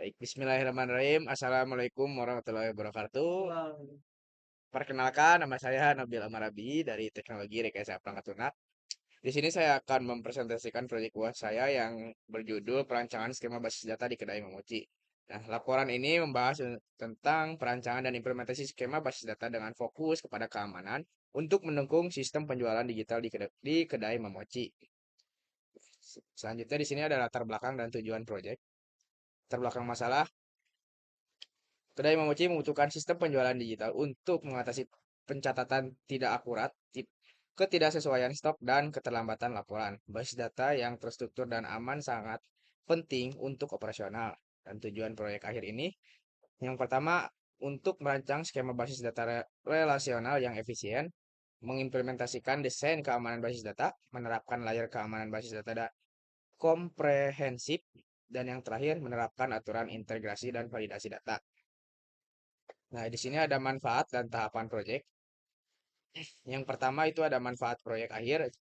Baik, bismillahirrahmanirrahim. Assalamualaikum warahmatullahi wabarakatuh. Perkenalkan, nama saya Nabil Amarabi dari Teknologi Rekayasa Perangkat Lunak. Di sini saya akan mempresentasikan proyek buah saya yang berjudul Perancangan Skema Basis Data di Kedai Memoci. Nah, laporan ini membahas tentang perancangan dan implementasi skema basis data dengan fokus kepada keamanan untuk mendukung sistem penjualan digital di Kedai Memoci. Selanjutnya di sini ada latar belakang dan tujuan proyek. Latar belakang masalah, kedai memoci membutuhkan sistem penjualan digital untuk mengatasi pencatatan tidak akurat, ketidaksesuaian stok, dan keterlambatan laporan. Basis data yang terstruktur dan aman sangat penting untuk operasional. Dan tujuan proyek akhir ini, yang pertama, untuk merancang skema basis data relasional yang efisien, mengimplementasikan desain keamanan basis data, menerapkan layer keamanan basis data komprehensif, dan yang terakhir, menerapkan aturan integrasi dan validasi data. Nah, di sini ada manfaat dan tahapan proyek. Yang pertama itu ada manfaat proyek akhir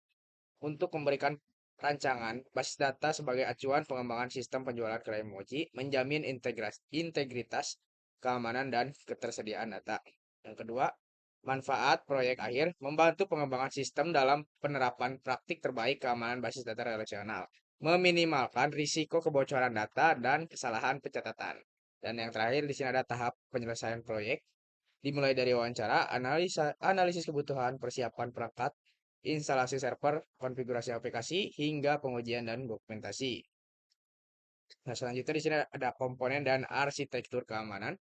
untuk memberikan rancangan basis data sebagai acuan pengembangan sistem penjualan kedai emoji, menjamin integritas, keamanan, dan ketersediaan data. Yang kedua, manfaat proyek akhir membantu pengembangan sistem dalam penerapan praktik terbaik keamanan basis data relasional, meminimalkan risiko kebocoran data dan kesalahan pencatatan. Dan yang terakhir di sini ada tahap penyelesaian proyek. Dimulai dari wawancara, analisis kebutuhan, persiapan perangkat, instalasi server, konfigurasi aplikasi, hingga pengujian dan dokumentasi. Nah, selanjutnya di sini ada komponen dan arsitektur keamanan.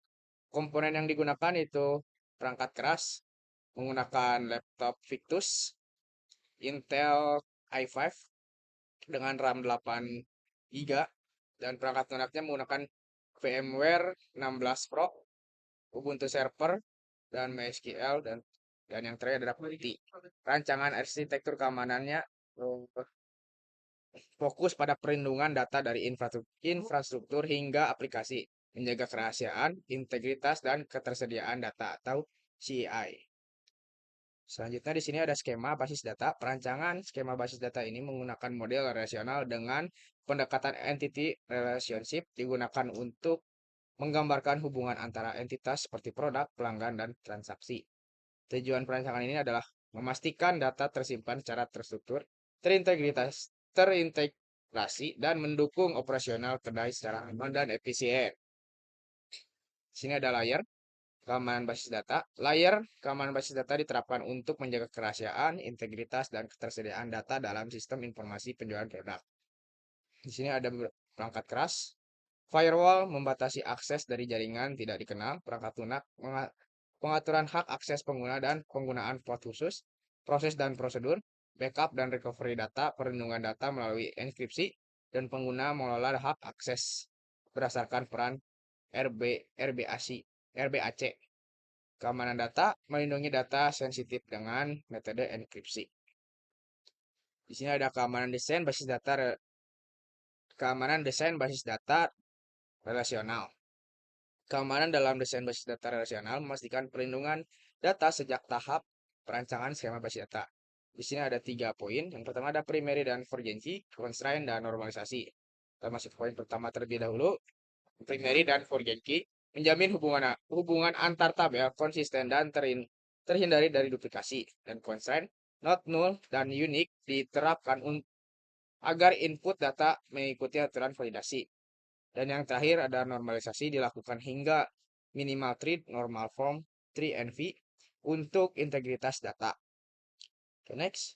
Komponen yang digunakan itu perangkat keras menggunakan laptop Victus, Intel i5 dengan RAM 8 GB, dan perangkat lunaknya menggunakan VMware 16 Pro, Ubuntu Server, dan MySQL, dan yang terakhir adalah Putty. Rancangan arsitektur keamanannya fokus pada perlindungan data dari infrastruktur hingga aplikasi, menjaga kerahasiaan, integritas, dan ketersediaan data atau CI. Selanjutnya di sini ada skema basis data. Perancangan skema basis data ini menggunakan model relasional dengan pendekatan entity relationship digunakan untuk menggambarkan hubungan antara entitas seperti produk, pelanggan, dan transaksi. Tujuan perancangan ini adalah memastikan data tersimpan secara terstruktur, terintegrasi, dan mendukung operasional kedai secara aman dan efisien. Di sini ada layer keamanan basis data. Layer keamanan basis data diterapkan untuk menjaga kerahasiaan, integritas, dan ketersediaan data dalam sistem informasi penjualan produk. Di sini ada perangkat keras. Firewall membatasi akses dari jaringan tidak dikenal. Perangkat lunak pengaturan hak akses pengguna dan penggunaan port khusus, proses dan prosedur, backup dan recovery data, perlindungan data melalui enkripsi, dan pengguna mengelola hak akses berdasarkan peran RBAC. Keamanan data melindungi data sensitif dengan metode enkripsi. Di sini ada keamanan desain basis data relasional. Keamanan dalam desain basis data relasional memastikan perlindungan data sejak tahap perancangan skema basis data. Di sini ada 3 poin. Yang pertama ada primary dan forgency, constraint, dan normalisasi. Kita masuk poin pertama terlebih dahulu. Primary dan forgency menjamin hubungan antar tabel konsisten dan terhindari dari duplikasi. Dan constraint, not null dan unique diterapkan agar input data mengikuti aturan validasi. Dan yang terakhir ada normalisasi dilakukan hingga minimal 3 normal form 3NV untuk integritas data. Okay, next.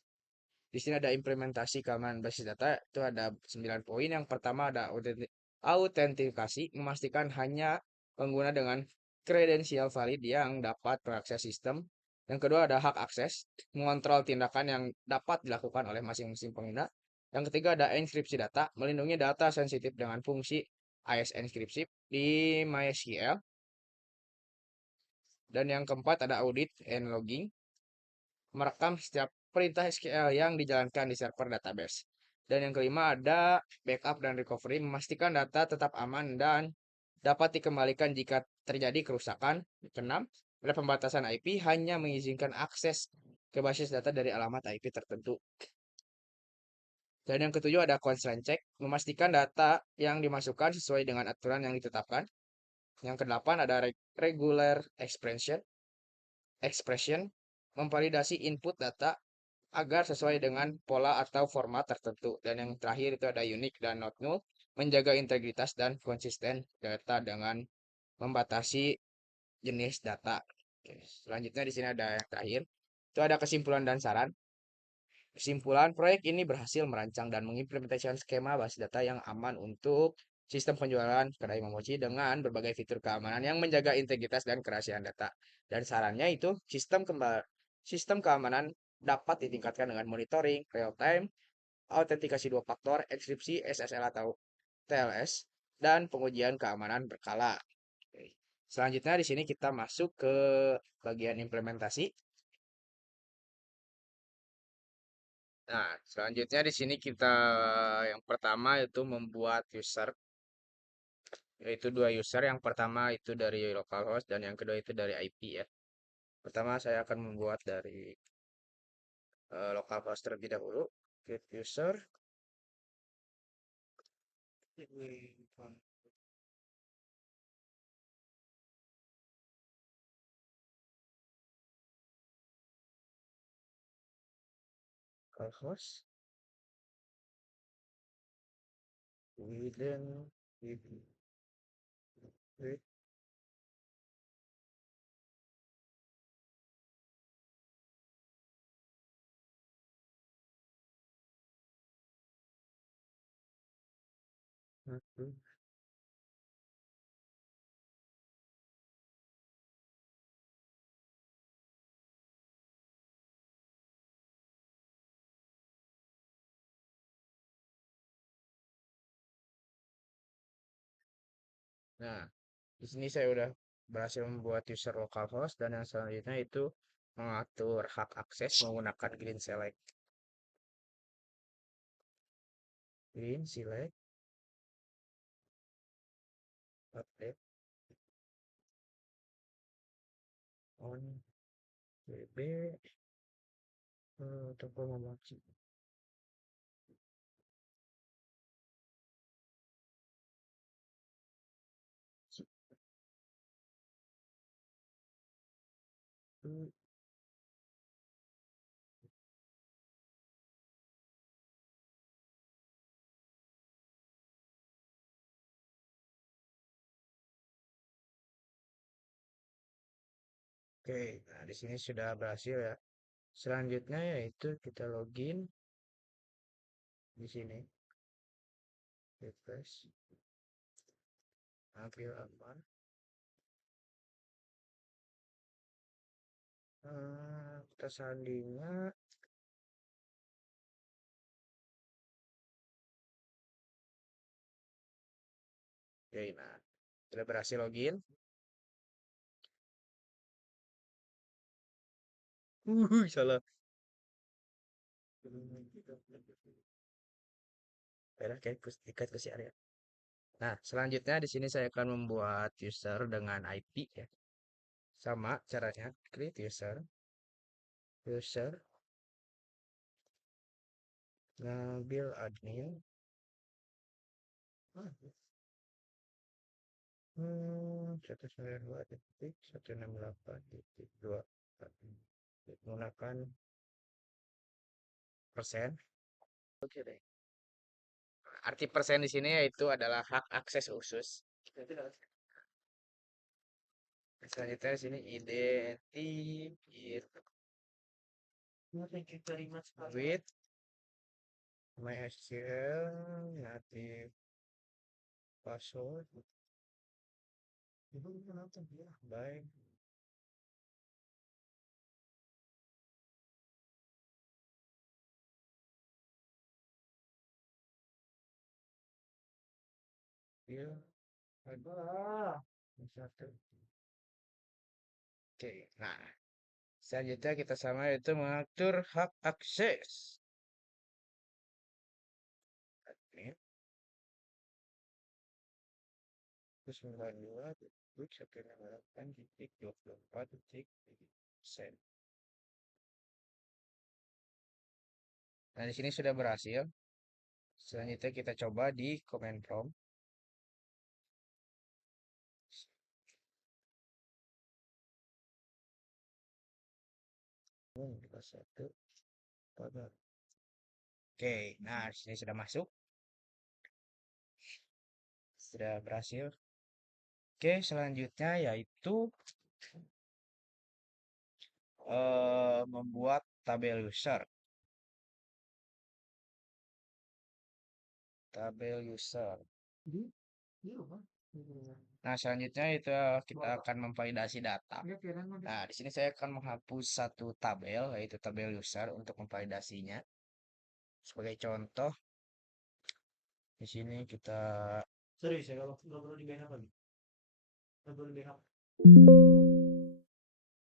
Di sini ada implementasi keamanan basis data, itu ada 9 poin. Yang pertama ada autentikasi, memastikan hanya pengguna dengan kredensial valid yang dapat mengakses sistem. Yang kedua ada hak akses, mengontrol tindakan yang dapat dilakukan oleh masing-masing pengguna. Yang ketiga ada enkripsi data, melindungi data sensitif dengan fungsi AES enkripsi di MySQL. Dan yang keempat ada audit and logging, merekam setiap perintah SQL yang dijalankan di server database. Dan yang kelima ada backup dan recovery, memastikan data tetap aman dan dapat dikembalikan jika terjadi kerusakan. Keenam, ada pembatasan IP, hanya mengizinkan akses ke basis data dari alamat IP tertentu. Dan yang ketujuh ada constraint check, memastikan data yang dimasukkan sesuai dengan aturan yang ditetapkan. Yang kedelapan ada regular expression, memvalidasi input data agar sesuai dengan pola atau format tertentu. Dan yang terakhir itu ada unique dan not null, menjaga integritas dan konsisten data dengan membatasi jenis data. Oke, selanjutnya di sini ada yang terakhir. Itu ada kesimpulan dan saran. Kesimpulan, proyek ini berhasil merancang dan mengimplementasikan skema basis data yang aman untuk sistem penjualan kedai Momochi dengan berbagai fitur keamanan yang menjaga integritas dan kerahasiaan data. Dan sarannya itu sistem keamanan dapat ditingkatkan dengan monitoring real time, autentikasi dua faktor, enkripsi SSL atau TLS, dan pengujian keamanan berkala. Oke. Selanjutnya di sini kita masuk ke bagian implementasi. Nah, selanjutnya di sini kita yang pertama itu membuat user, yaitu dua user. Yang pertama itu dari localhost dan yang kedua itu dari IP ya. Pertama saya akan membuat dari localhost terlebih dahulu. Create user. Localhost. We then create. Nah, di sini saya udah berhasil membuat user localhost dan yang selanjutnya itu mengatur hak akses menggunakan green select. Green select update on BB toko Momochi. Oke, nah di sini sudah berhasil ya. Selanjutnya yaitu kita login di sini, refresh, ambil apa? Kita sandinya, oke, nah sudah berhasil login. Salah. Beda kayak ikat ke si area. Nah, selanjutnya di sini saya akan membuat user dengan IP ya. Sama caranya, create user, user, ngambil admin, 192.168.2 menggunakan persen. Oke deh. Arti persen di sini yaitu adalah hak akses khusus. Selanjutnya di sini identifier with MySQL native password by Bill. Satu. Oke, nah selanjutnya kita sama yaitu mengatur hak akses. Admin, 92.168.24%. Nah, di sini sudah berhasil. Selanjutnya kita coba di command prompt. Oke, nah di sini sudah masuk, sudah berhasil. Oke, selanjutnya yaitu membuat tabel user. Tabel user. Nah, selanjutnya itu kita akan memvalidasi data. Nah, di sini saya akan menghapus satu tabel, yaitu tabel user untuk memvalidasinya. Sebagai contoh, di sini kita Serius ya kalau nggak perlu di backup lagi, nggak perlu di backup.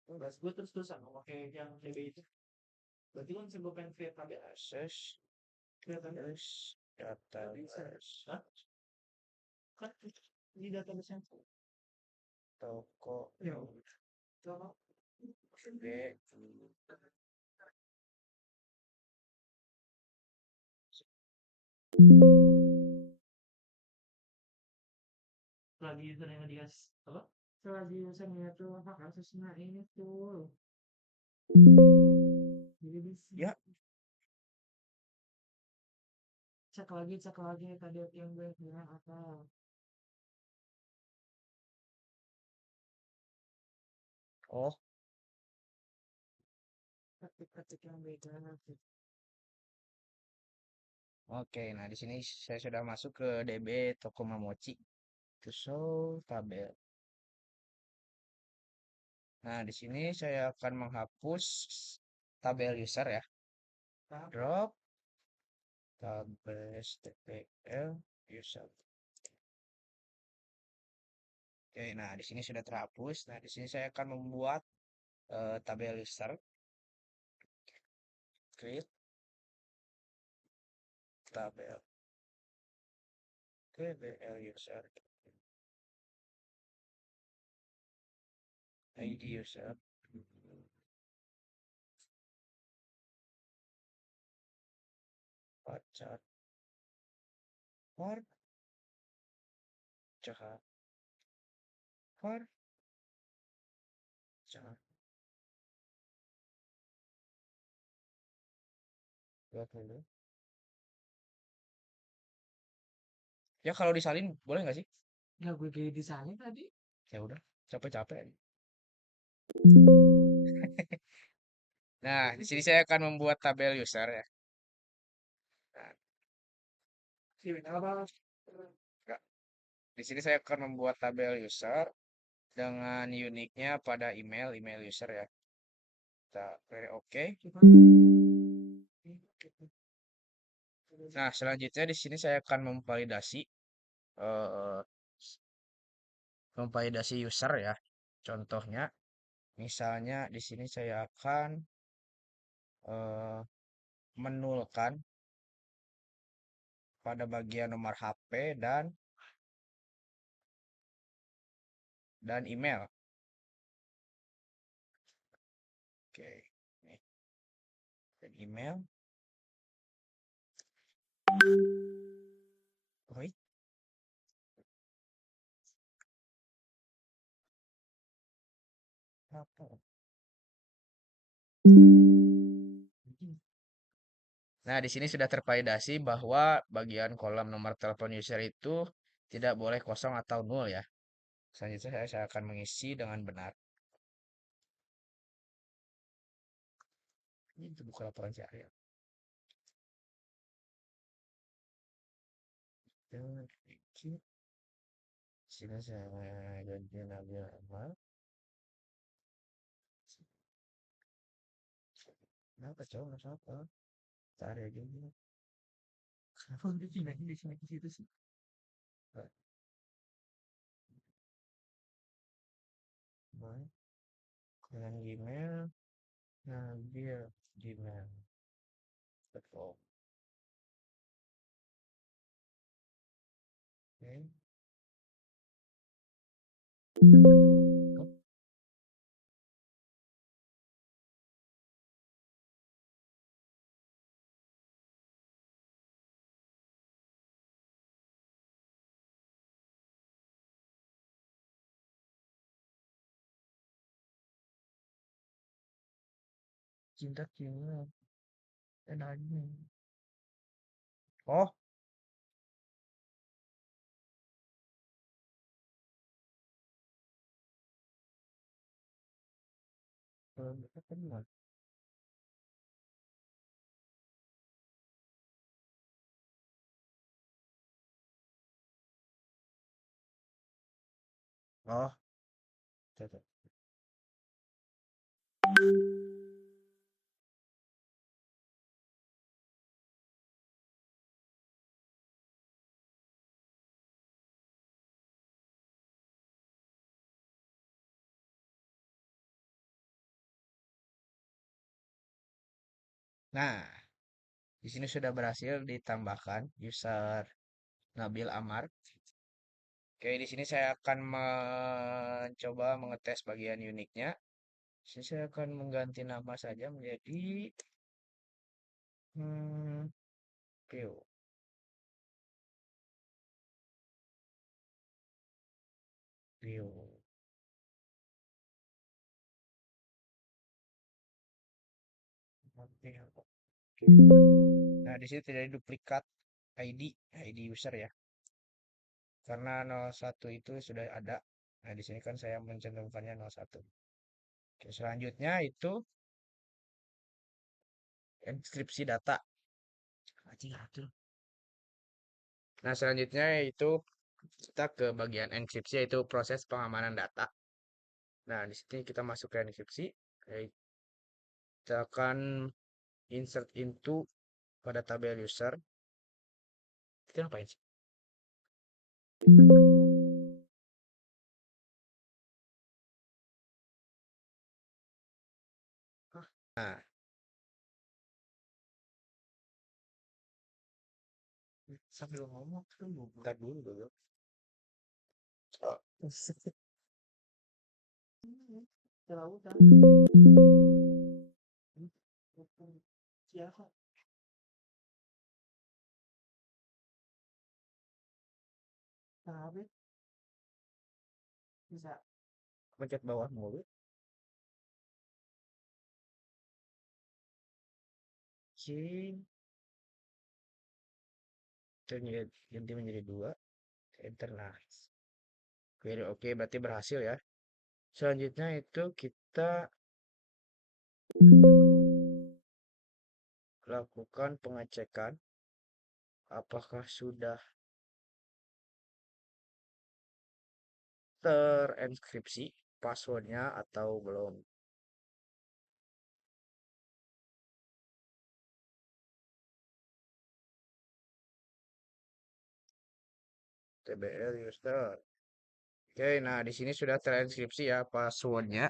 Enggak, gue terus-terusan mau pakai yang DB itu. Berarti kan saya pengen create tabel. akses Create tabel. database Hah? Kan di database yang toko ya. Coba. B. Lagi user yang dia apa? Lagi usernya tuh hak aksesnya ini tuh. Jadi bisa. Ya, Cek lagi tadi yang gue bilang apa? oh, Ketik yang beda nanti. oke. Nah, di sini saya sudah masuk ke DB toko Mamochi. To show tabel. Nah, di sini saya akan menghapus tabel user ya. Drop tabel STPL user. Oke, nah di sini sudah terhapus. Nah, di sini saya akan membuat tabel user. Create tabel. TBL user. ID user. Pacar. For jahat. For jahat. 20. Ya kalau disalin boleh nggak sih? Nggak gue kayak di sana tadi. Ya udah, capek-capek. Nah, di sini saya akan membuat tabel user ya. Nah, Sih, apa? enggak. Di sini saya akan membuat tabel user dengan uniknya pada email user ya. Kita pilih OK. Nah, selanjutnya di sini saya akan eh, memvalidasi user ya. Contohnya, misalnya di sini saya akan eh, menulkan pada bagian nomor HP dan email. Oke, nih dan email. Wait, apa? Nah, di sini sudah tervalidasi bahwa bagian kolom nomor telepon user itu tidak boleh kosong atau nol ya. Selanjutnya saya akan mengisi dengan benar. Ini untuk buka laporan seharian. Dengan sedikit. Sini saya ganti nama. Kenapa cowok siapa? Cari aja dulu. Kenapa udah pindahin di sini ke situ sih? Baik. Dengan Gmail, Nabil Gmail. Betul. Oke. Cinta kimia enaknya. Oh, mereka kenal. Oh, tetap. Nah, di sini sudah berhasil ditambahkan user Nabil Amar. Oke, di sini saya akan mencoba mengetes bagian uniknya. Di sini saya akan mengganti nama saja menjadi hmm, Rio. Rio. Oke. Nah, di sini tidak ada duplikat ID user ya. Karena 01 itu sudah ada. Nah, di sini kan saya mencantumkannya 01. Oke, selanjutnya itu enkripsi data. Anjing atur. Nah, selanjutnya itu kita ke bagian enkripsi yaitu proses pengamanan data. Nah, di sini kita masuk ke enkripsi. Kita akan insert into pada tabel user. Itu ngapain sih? Nah, sambil ngomong kan bentar dulu dulu. Oh, Terlalu kan? Siapa? Tapi bisa. pencet bawah mulu. Oke, ternyata ganti menjadi 2. Enter nah. Oke, berarti berhasil ya. Selanjutnya itu kita lakukan pengecekan apakah sudah terenkripsi passwordnya atau belum. TBL user. Oke, nah di sini sudah terenkripsi ya passwordnya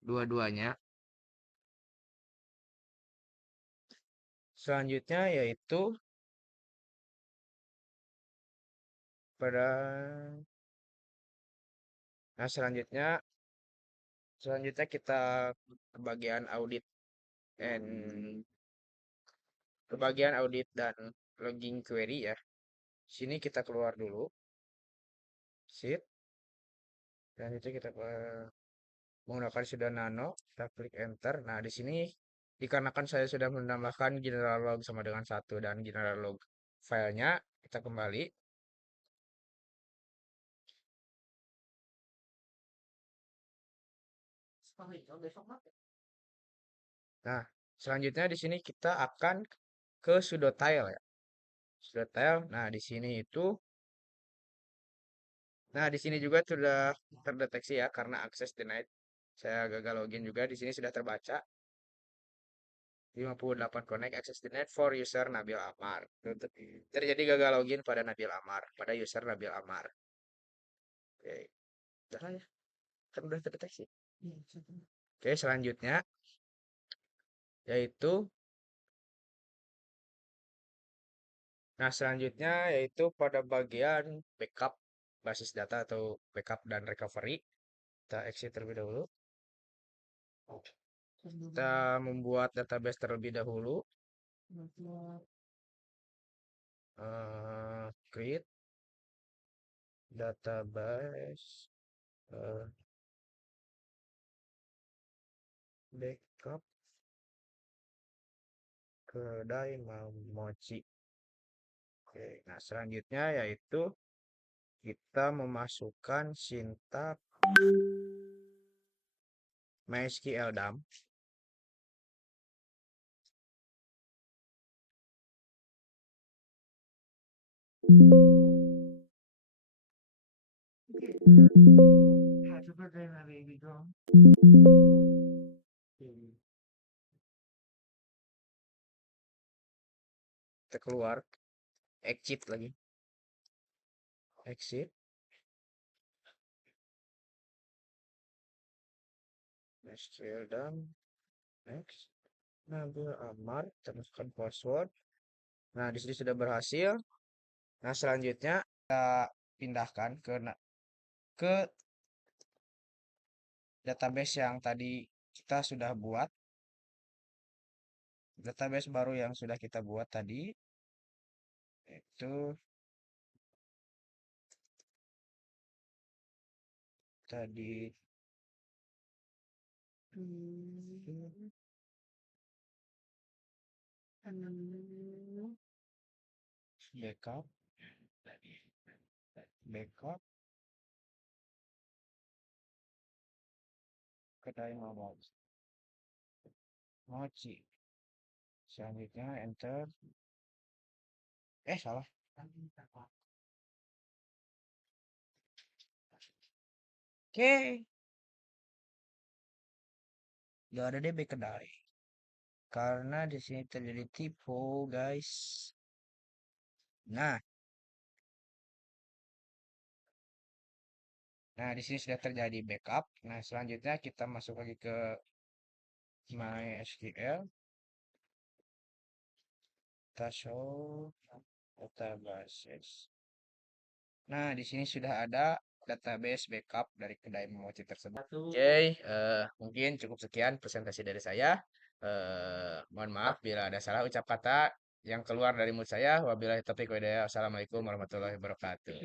dua-duanya. Selanjutnya yaitu pada nah selanjutnya kita ke bagian audit and ke bagian audit dan logging query ya. Sini kita keluar dulu. Sheet. Dan itu kita menggunakan sudah nano, kita klik enter. Nah, di sini dikarenakan saya sudah menambahkan general log sama dengan 1 dan general log filenya, kita kembali. Besok mah. Nah, selanjutnya di sini kita akan ke sudo tile ya. Sudo tile. Nah, di sini itu nah, di sini juga sudah terdeteksi ya karena akses denied. Saya gagal login juga di sini sudah terbaca. 58 connect access denied for user Nabil Amar. Terjadi gagal login pada Nabil Amar, pada user Nabil Amar. Oke, udah lah ya, kan udah terdeteksi. Oke, selanjutnya yaitu selanjutnya yaitu pada bagian backup basis data atau backup dan recovery. Kita exit terlebih dahulu. Kita membuat database terlebih dahulu. Create database backup kedai mochi. Oke, nah selanjutnya yaitu kita memasukkan sintak MySQL dump. Had to put in a baby girl. Kita keluar, exit lagi, exit, MySQL dump, next. Nah, Amar, kita masukkan password. Nah, di sini sudah berhasil. Nah, selanjutnya kita pindahkan ke database yang tadi kita sudah buat. Database baru yang sudah kita buat tadi itu tadi backup, backup, kedai mochi. Selanjutnya enter. Salah. Oke. Gak ada DB kedai. Karena di sini terjadi tipu, guys. Nah, di sini sudah terjadi backup. Nah, selanjutnya kita masuk lagi ke MySQL. Kita show databases. Nah, di sini sudah ada database backup dari kedai mochi tersebut. Oke, mungkin cukup sekian presentasi dari saya. Mohon maaf bila ada salah ucap kata yang keluar dari mulut saya. Wabillahi taufiq wal hidayah. Wassalamualaikum warahmatullahi wabarakatuh.